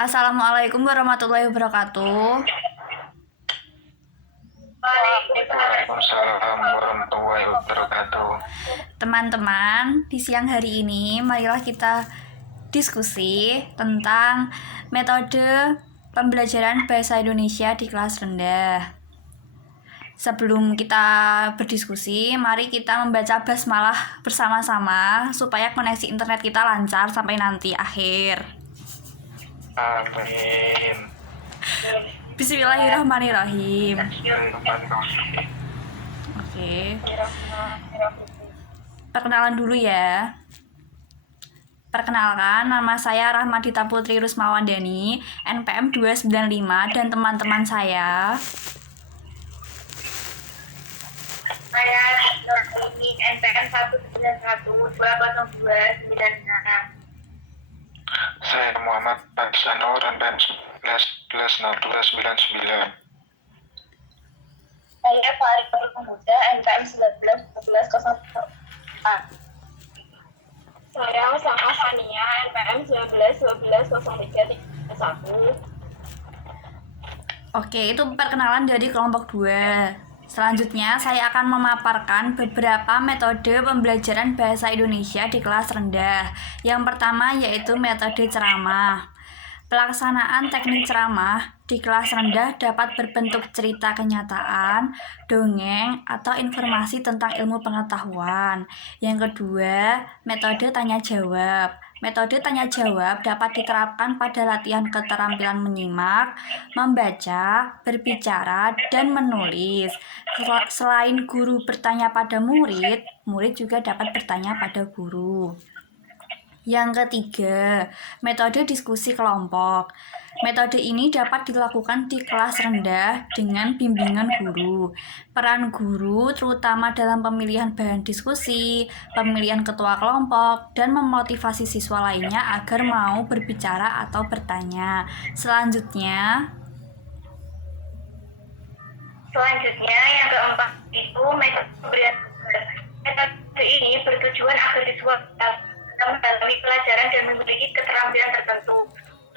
Assalamualaikum warahmatullahi wabarakatuh. Waalaikumsalam warahmatullahi wabarakatuh. Teman-teman, di siang hari ini marilah kita diskusi tentang metode pembelajaran bahasa Indonesia di kelas rendah. Sebelum kita berdiskusi, mari kita membaca basmalah bersama-sama supaya koneksi internet kita lancar sampai nanti akhir. Amin. Bismillahirrahmanirrahim. Bismillahirrahmanirrahim. Oke. Perkenalan dulu ya. Perkenalkan, nama saya Rahmadita Putri Rusmawandani, NPM 295, dan teman-teman saya. Saya Nurani NPM 1912029. Saya Muhammad Aksanur NPM 110299. Saya Farid Pemuda NPM 191104. Saya Usama Sania NPM 19120331. Oke, itu perkenalan dari kelompok 2. Selanjutnya, saya akan memaparkan beberapa metode pembelajaran bahasa Indonesia di kelas rendah. Yang pertama yaitu metode ceramah. Pelaksanaan teknik ceramah di kelas rendah dapat berbentuk cerita kenyataan, dongeng, atau informasi tentang ilmu pengetahuan. Yang kedua, metode tanya-jawab. Metode tanya-jawab dapat diterapkan pada latihan keterampilan menyimak, membaca, berbicara, dan menulis. Selain guru bertanya pada murid, murid juga dapat bertanya pada guru. Yang ketiga, metode diskusi kelompok. Metode ini dapat dilakukan di kelas rendah dengan bimbingan guru. Peran guru terutama dalam pemilihan bahan diskusi, pemilihan ketua kelompok, dan memotivasi siswa lainnya agar mau berbicara atau bertanya. Selanjutnya, yang keempat itu metode pemberian tugas. Metode ini bertujuan agar siswa mendalami pelajaran dan memiliki keterampilan tertentu.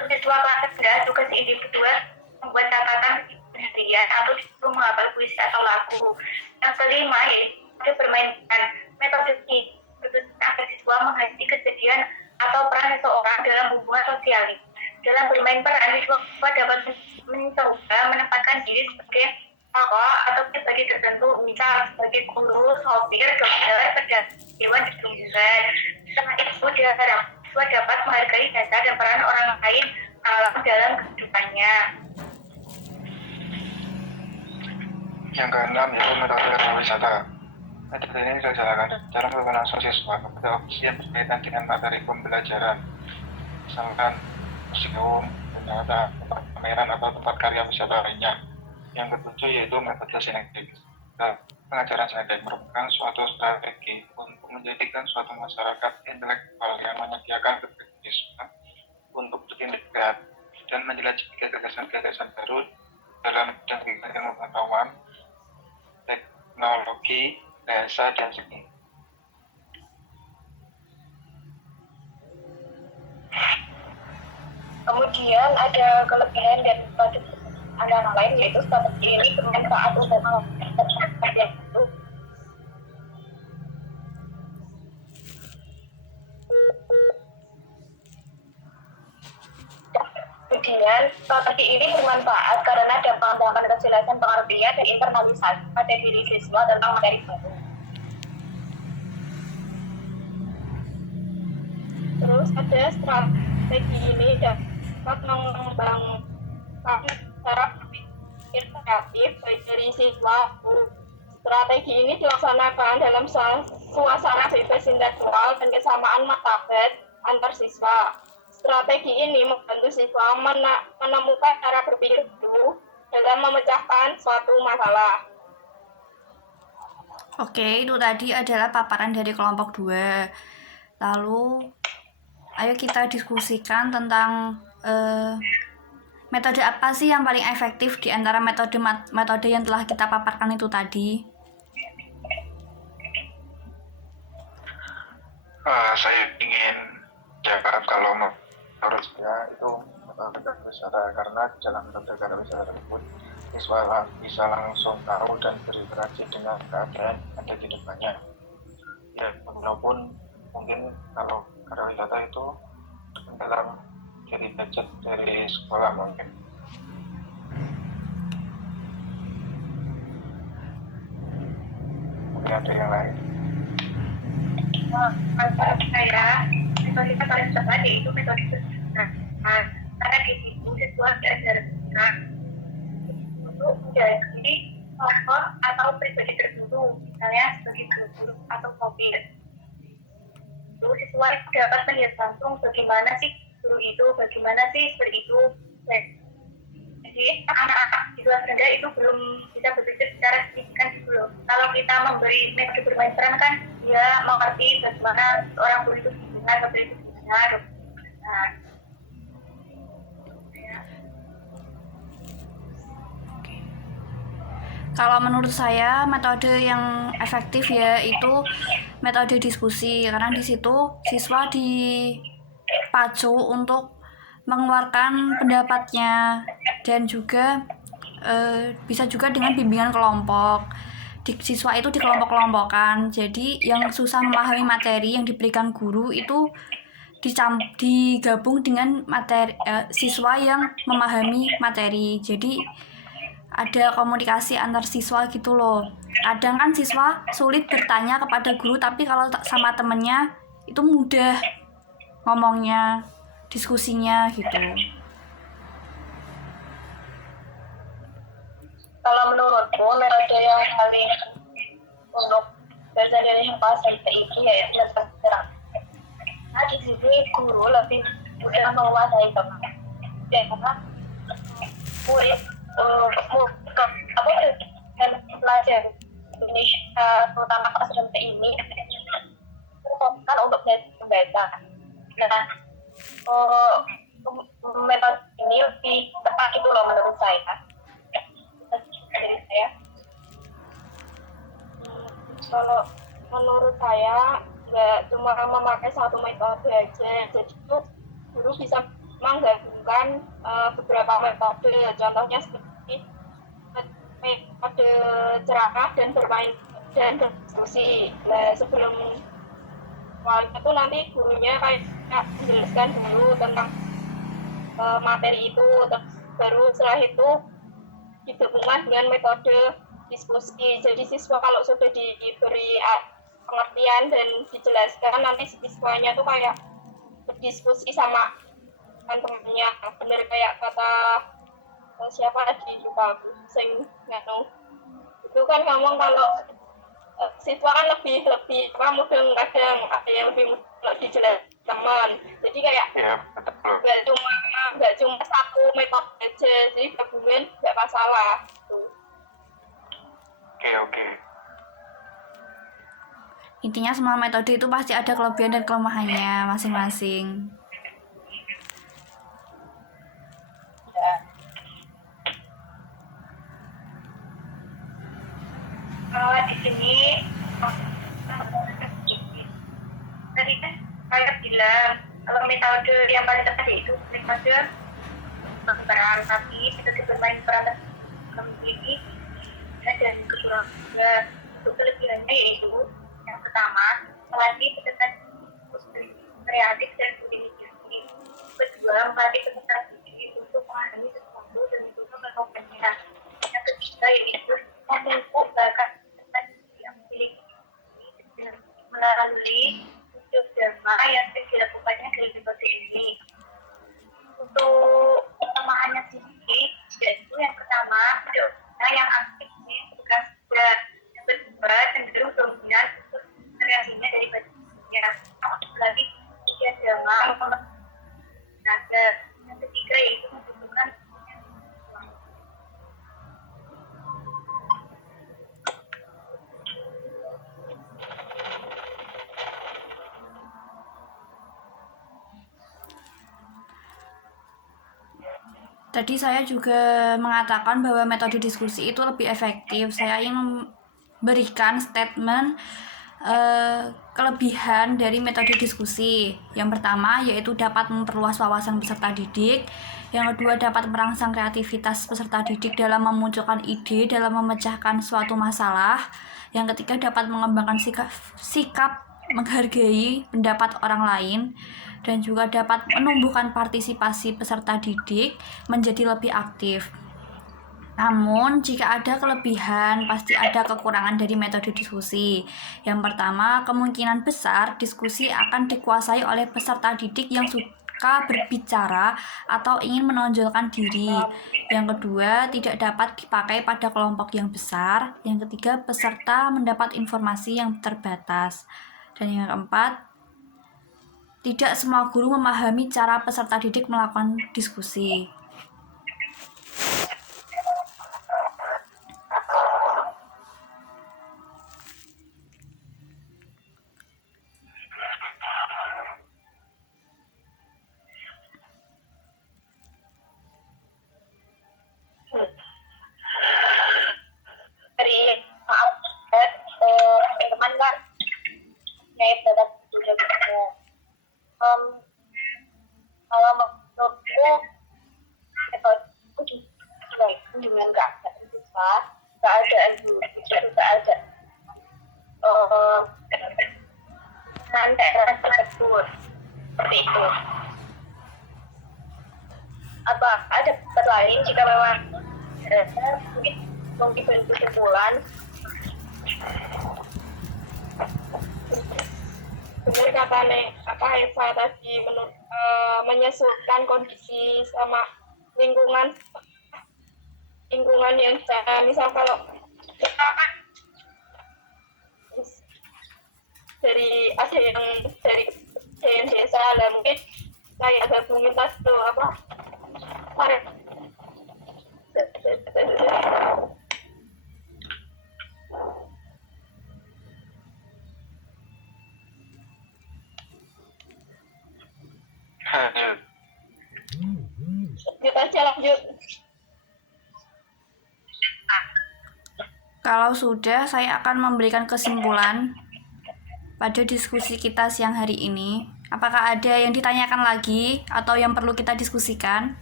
Siswa kelas rendah tugas individual membuat catatan harian atau disuruh menghafal puisi atau lagu. Yang kelima yaitu bermain peran. Metode ini bertujuan agar siswa menghayati kejadian atau peran seseorang dalam hubungan sosial. Dalam bermain peran, siswa dapat mencoba menempatkan diri sebagai tokoh atau pribadi tertentu, misal sebagai guru, sopir, dokter, pedagang, hewan, dan tumbuhan. Setelah itu, siswa dapat menghargai jasa dan peran orang lain dalam kehidupannya. Yang keenam yaitu metode wisata. Metode ini dilaksanakan cara melakukan langsung siswa kepada opsi yang berkaitan dengan materi pembelajaran, misalkan museum, pameran atau tempat karya wisata lainnya. Yang ketujuh yaitu metode sinektik. Pengajaran sinektik merupakan suatu strategi untuk menjadikan suatu masyarakat intelektual yang menyediakan siswa untuk bertindak kreatif dan menjelajahi gagasan-gagasan baru dalam bidang ilmu pengetahuan, teknologi, bahasa, dan seni. Kemudian ada kelebihan dan ada lain yaitu strategi ini bermanfaat untuk melakukan itu. Kemudian strategi ini bermanfaat karena dapat menambahkan kejelasan pengertian dan internalisasi pada diri siswa tentang materi baru. Terus ada strategi ini dapat mengembangkan cara berpikir kreatif baik dari siswa. Strategi ini dilaksanakan dalam suasana bebas intelektual dan kesamaan martabat antar siswa. Strategi ini membantu siswa menemukan cara berpikir baru dalam memecahkan suatu masalah. oke, itu tadi adalah paparan dari kelompok 2. Lalu, ayo kita diskusikan tentang metode apa sih yang paling efektif di antara metode yang telah kita paparkan itu tadi? Saya ingin jawab kalau menurut saya itu metode wisata, karena dalam metode wisata tersebut siswa bisa langsung tahu dan berinteraksi dengan keadaan yang ada di depannya. Ya, walaupun mungkin kalau wisata itu dalam jadi budget dari sekolah mungkin. Mungkin ada yang lain. Menurut saya metode paling tepat yaitu metode sederhana, karena di situ siswa diajarkan untuk menjadi tokoh atau pribadi tertentu, misalnya sebagai guru atau sopir. Lalu siswa dapat melihat langsung bagaimana sih guru itu, bagaimana sih sopir itu. Jadi anak-anak di kelas rendah itu belum bisa berpikir secara signifikan dulu. Kalau kita memberi metode bermain peran kan dia mengerti bagaimana orang guru itu benar, sopir itu benar. Nah, Kalau menurut saya metode yang efektif ya itu metode diskusi, karena di situ siswa dipacu untuk mengeluarkan pendapatnya, dan juga bisa juga dengan bimbingan kelompok. Siswa itu dikelompok-kelompokkan, jadi yang susah memahami materi yang diberikan guru itu digabung dengan siswa yang memahami materi. Jadi ada komunikasi antar siswa gitu loh. Kadang kan siswa sulit bertanya kepada guru, tapi kalau sama temennya itu mudah ngomongnya, diskusinya gitu. kalau menurutku metode yang paling untuk belajar dari hal sampai itu yaitu metode terang. Nah, di sini guru lebih mudah menguasai topik, karena murid belajar Indonesia terutama kelas SMP ini kan untuk belajar membaca. Nah, metode ini lebih tepat gitu loh menurut saya. Dari saya, kalau menurut saya nggak cuma memakai satu metode aja, jadi itu guru bisa menggabungkan beberapa metode, contohnya seperti metode ceramah dan bermain dan diskusi. Nah, sebelum itu nanti gurunya kayak menjelaskan dulu tentang materi itu, baru setelah itu digabungkan dengan metode diskusi. Jadi siswa kalau sudah diberi pengertian dan dijelaskan, nanti siswanya tuh kayak berdiskusi sama teman-temannya, bener kayak kata siapa tadi lupa aku sing nganu itu kan ngomong kalau siswa kan lebih mudah, kadang ada yang lebih mudah dijelaskan teman. Jadi kayak nggak cuma satu metode aja, jadi gabungan nggak masalah. Oke. Intinya semua metode itu pasti ada kelebihan dan kelemahannya masing-masing. Di sini tadi kan saya bilang kalau metode yang paling tepat itu metode berperan, tapi metode bermain peran memiliki dan kekurangan. Untuk kelebihannya yaitu yang pertama, melatih peserta kreatif dan berdiskusi. Kedua, melatih peserta untuk memahami sesuatu dan juga melakukannya. Yang ketiga yaitu memupuk bakat yang memiliki melalui unsur dharma yang sering dilakukannya dari metode ini. Untuk kelemahannya sendiri, yaitu yang pertama, yang aktif di tugas dan yang kedua cenderung dominan untuk kreasinya daripada lagi usia dharma tenaga. Yang ketiga yaitu membutuhkan Tadi saya juga mengatakan bahwa metode diskusi itu lebih efektif. Saya ingin memberikan statement kelebihan dari metode diskusi. Yang pertama yaitu dapat memperluas wawasan peserta didik. Yang kedua dapat merangsang kreativitas peserta didik dalam memunculkan ide dalam memecahkan suatu masalah. Yang ketiga dapat mengembangkan sikap menghargai pendapat orang lain, dan juga dapat menumbuhkan partisipasi peserta didik menjadi lebih aktif. Namun, jika ada kelebihan, pasti ada kekurangan dari metode diskusi. Yang pertama, kemungkinan besar diskusi akan dikuasai oleh peserta didik yang suka berbicara atau ingin menonjolkan diri. Yang kedua, tidak dapat dipakai pada kelompok yang besar. Yang ketiga, peserta mendapat informasi yang terbatas. Dan yang keempat, tidak semua guru memahami cara peserta didik melakukan diskusi. Dari maaf teman-teman kan naik dapat sudah kalau menurutku metode dengan nggak susah, keadaan dulu tidak ada nanti tersebut seperti itu. Apa ada tempat lain jika memang mungkin beri kesimpulan benar kata Eva tadi, menyesuaikan kondisi sama lingkungan yang misal kalau kita kan ada yang dari desa, dan mungkin kayak gabungin tas tuh apa lanjut. Kalau sudah, saya akan memberikan kesimpulan pada diskusi kita siang hari ini. Apakah ada yang ditanyakan lagi atau yang perlu kita diskusikan?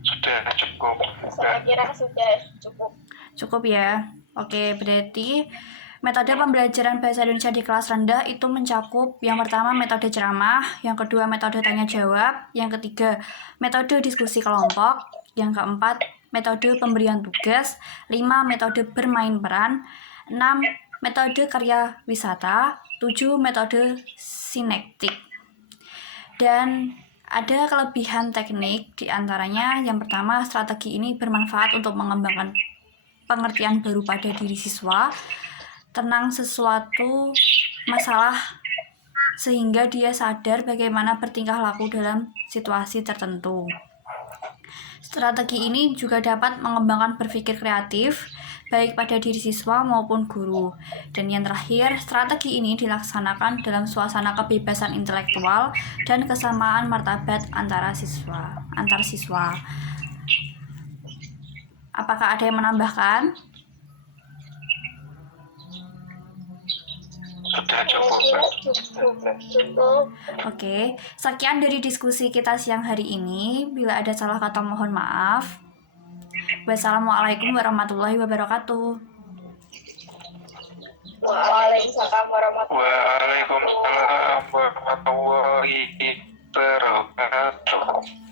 Sudah cukup. Saya kira sudah cukup. Cukup ya. Oke, berarti metode pembelajaran bahasa Indonesia di kelas rendah itu mencakup yang pertama metode ceramah, yang kedua metode tanya jawab, yang ketiga metode diskusi kelompok, yang keempat metode pemberian tugas, 5 metode bermain peran, 6 metode karya wisata, 7 metode sinektik. Dan ada kelebihan teknik diantaranya yang pertama strategi ini bermanfaat untuk mengembangkan pengertian baru pada diri siswa, tenang sesuatu masalah sehingga dia sadar bagaimana bertingkah laku dalam situasi tertentu. Strategi ini juga dapat mengembangkan berpikir kreatif baik pada diri siswa maupun guru. Dan yang terakhir, strategi ini dilaksanakan dalam suasana kebebasan intelektual dan kesamaan martabat antar siswa. Apakah ada yang menambahkan? Sudah cukup. Oke, sekian dari diskusi kita siang hari ini. Bila ada salah kata mohon maaf. Wassalamualaikum warahmatullahi wabarakatuh. Waalaikumsalam Waalaikumsalam warahmatullahi wabarakatuh.